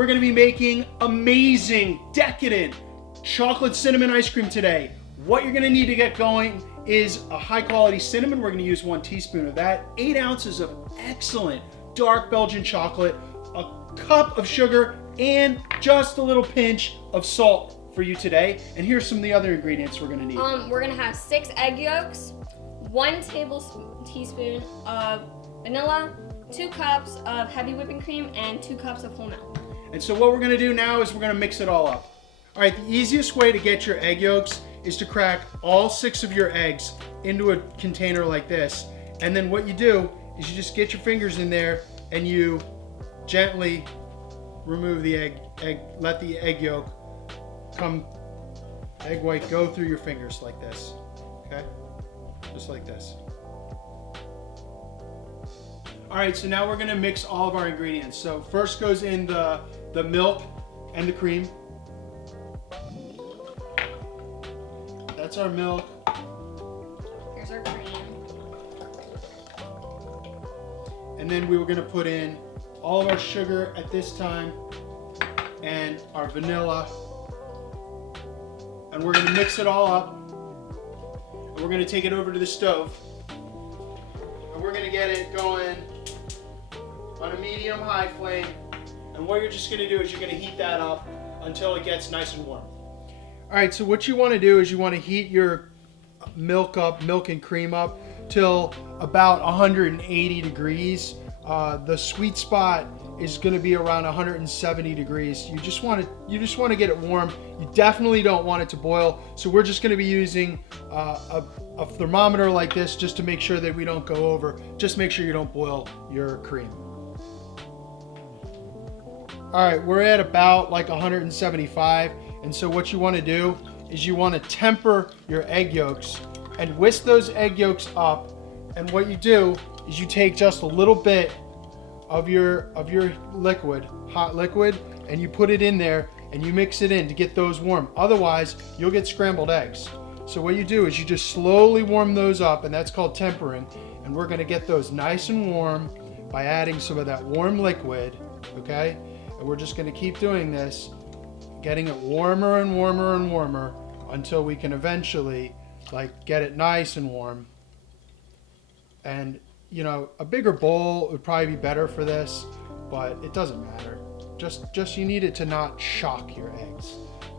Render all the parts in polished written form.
we're gonna be making amazing, decadent chocolate cinnamon ice cream today. What you're gonna need to get going is a high quality cinnamon. We're gonna use 1 teaspoon of that, 8 ounces of excellent dark Belgian chocolate, a cup of sugar, and just a little pinch of salt for you today. And here's some of the other ingredients we're gonna need. We're gonna have 6 egg yolks, 1 teaspoon of vanilla, 2 cups of heavy whipping cream, and 2 cups of whole milk. And so what we're gonna do now is we're gonna mix it all up. All right, the easiest way to get your egg yolks is to crack all 6 of your eggs into a container like this. And then what you do is you just get your fingers in there and you gently remove the let the egg yolk egg white go through your fingers like this, okay? Just like this. All right, so now we're gonna mix all of our ingredients. So first goes in the milk and the cream. That's our milk. Here's our cream. And then we were gonna put in all of our sugar at this time and our vanilla. And we're gonna mix it all up. And we're gonna take it over to the stove. And we're gonna get it going on a medium-high flame. And what you're just gonna do is you're gonna heat that up until it gets nice and warm. All right, so what you wanna do is you wanna heat your milk and cream up till about 180 degrees. The sweet spot is going to be around 170 degrees. You just want to get it warm. You definitely don't want it to boil. So we're just going to be using a thermometer like this just to make sure that we don't go over. Just make sure you don't boil your cream. All right, we're at about like 175. And so what you want to do is you want to temper your egg yolks and whisk those egg yolks up. And what you do is you take just a little bit of your liquid, hot liquid, and you put it in there and you mix it in to get those warm. Otherwise, you'll get scrambled eggs. So what you do is you just slowly warm those up, and that's called tempering. And we're gonna get those nice and warm by adding some of that warm liquid, okay? And we're just gonna keep doing this, getting it warmer and warmer and warmer until we can eventually get it nice and warm. And you know, a bigger bowl would probably be better for this, but it doesn't matter. Just you need it to not shock your eggs,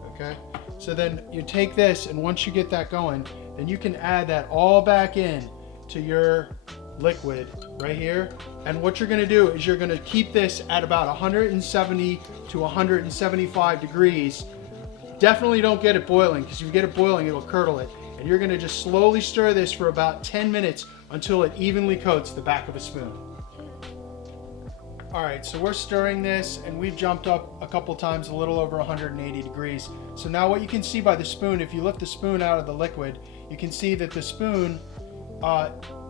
okay? So then you take this, and once you get that going, then you can add that all back in to your liquid right here. And what you're gonna do is you're gonna keep this at about 170 to 175 degrees. Definitely don't get it boiling, because if you get it boiling, it'll curdle it. And you're gonna just slowly stir this for about 10 minutes until it evenly coats the back of a spoon. All right, so we're stirring this, and we've jumped up a couple times, a little over 180 degrees. So now what you can see by the spoon, if you lift the spoon out of the liquid, you can see that the spoon,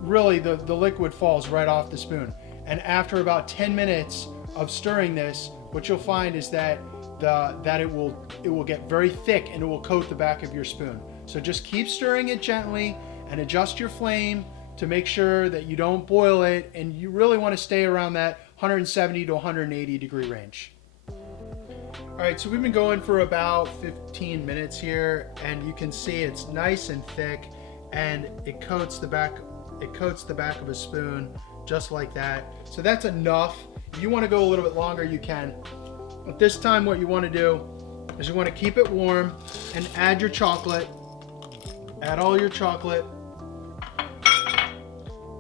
really the liquid falls right off the spoon. And after about 10 minutes of stirring this, what you'll find is that it will get very thick and it will coat the back of your spoon. So just keep stirring it gently and adjust your flame to make sure that you don't boil it, and you really want to stay around that 170 to 180 degree range. All right, so we've been going for about 15 minutes here, and you can see it's nice and thick, and it coats the back of a spoon just like that. So that's enough. If you want to go a little bit longer, you can. At this time, what you want to do is you want to keep it warm and add your chocolate. Add all your chocolate.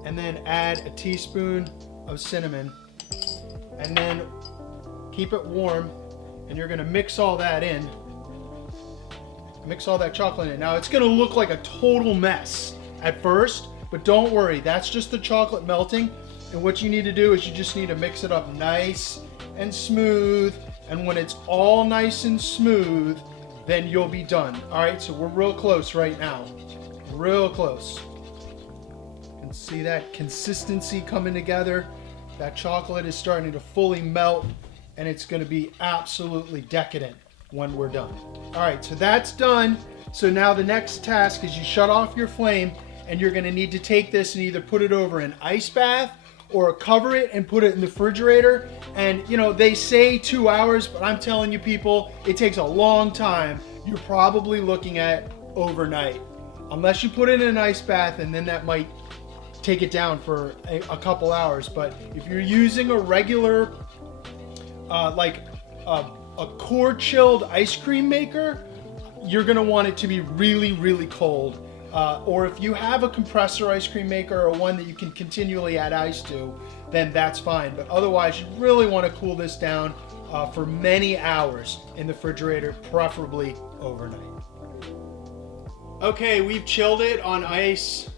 And then add a teaspoon of cinnamon, and then keep it warm, and you're gonna mix all that in. Mix all that chocolate in. Now it's gonna look like a total mess at first, but don't worry, that's just the chocolate melting. And what you need to do is you just need to mix it up nice and smooth, and when it's all nice and smooth, then you'll be done. All right, so we're real close right now. Real close. See that consistency coming together? That chocolate is starting to fully melt, and it's going to be absolutely decadent when we're done. All right, so that's done. So now the next task is you shut off your flame, and you're going to need to take this and either put it over an ice bath or cover it and put it in the refrigerator. And you know, they say 2 hours, but I'm telling you people, it takes a long time. You're probably looking at overnight, unless you put it in an ice bath, and then that might take it down for a couple hours. But if you're using a regular, like a core chilled ice cream maker, you're gonna want it to be really, really cold. Or if you have a compressor ice cream maker or one that you can continually add ice to, then that's fine. But otherwise, you really want to cool this down for many hours in the refrigerator, preferably overnight. Okay, we've chilled it on ice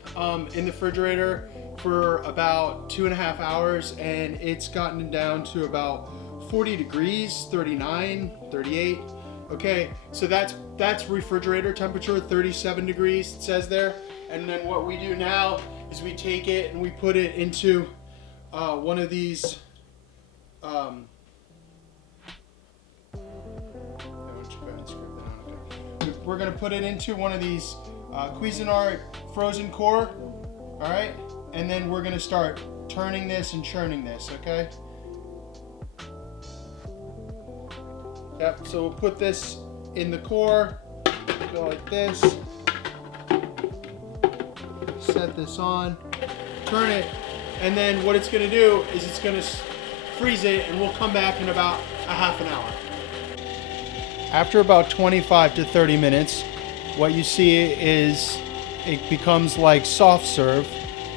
in the refrigerator for about 2.5 hours, and it's gotten down to about 40 degrees, 39, 38. Okay, so that's refrigerator temperature, 37 degrees, it says there. And then what we do now is we take it and we put it into one of these, we're gonna put it into one of these Cuisinart frozen core, all right? And then we're gonna start turning this and churning this, okay? Yep, so we'll put this in the core, go like this, set this on, turn it, and then what it's gonna do is it's gonna freeze it, and we'll come back in about a half an hour. After about 25 to 30 minutes, what you see is it becomes like soft serve,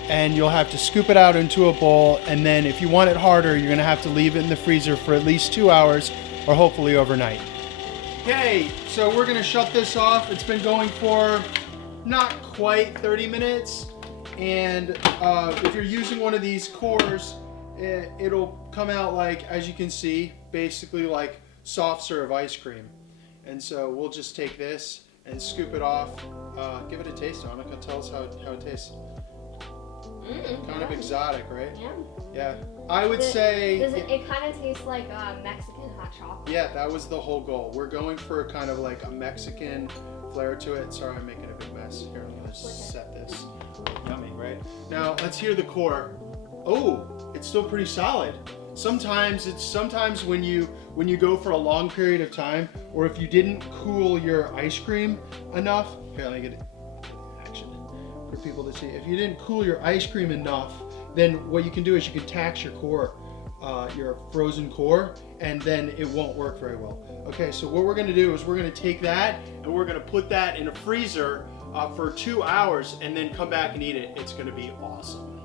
and you'll have to scoop it out into a bowl, and then if you want it harder, you're gonna have to leave it in the freezer for at least 2 hours, or hopefully overnight. Okay, so we're gonna shut this off. It's been going for not quite 30 minutes. And if you're using one of these cores, it'll come out like, as you can see, basically like soft serve ice cream. And so we'll just take this and scoop it off. Give it a taste, Annika. Tell us how it tastes. Kind of exotic, right? Yeah. Yeah. I would say... It kind of tastes like Mexican hot chocolate. Yeah, that was the whole goal. We're going for kind of like a Mexican flair to it. Sorry, I'm making a big mess. Here, I'm going to set this. Yummy, right? Now, let's hear the core. Oh, it's still pretty solid. Sometimes when you go for a long period of time, or if you didn't cool your ice cream enough, here, let me get it action for people to see. If you didn't cool your ice cream enough, then what you can do is you can tax your core, your frozen core, and then it won't work very well. Okay, so what we're gonna do is we're gonna take that and we're gonna put that in a freezer for 2 hours and then come back and eat it. It's gonna be awesome.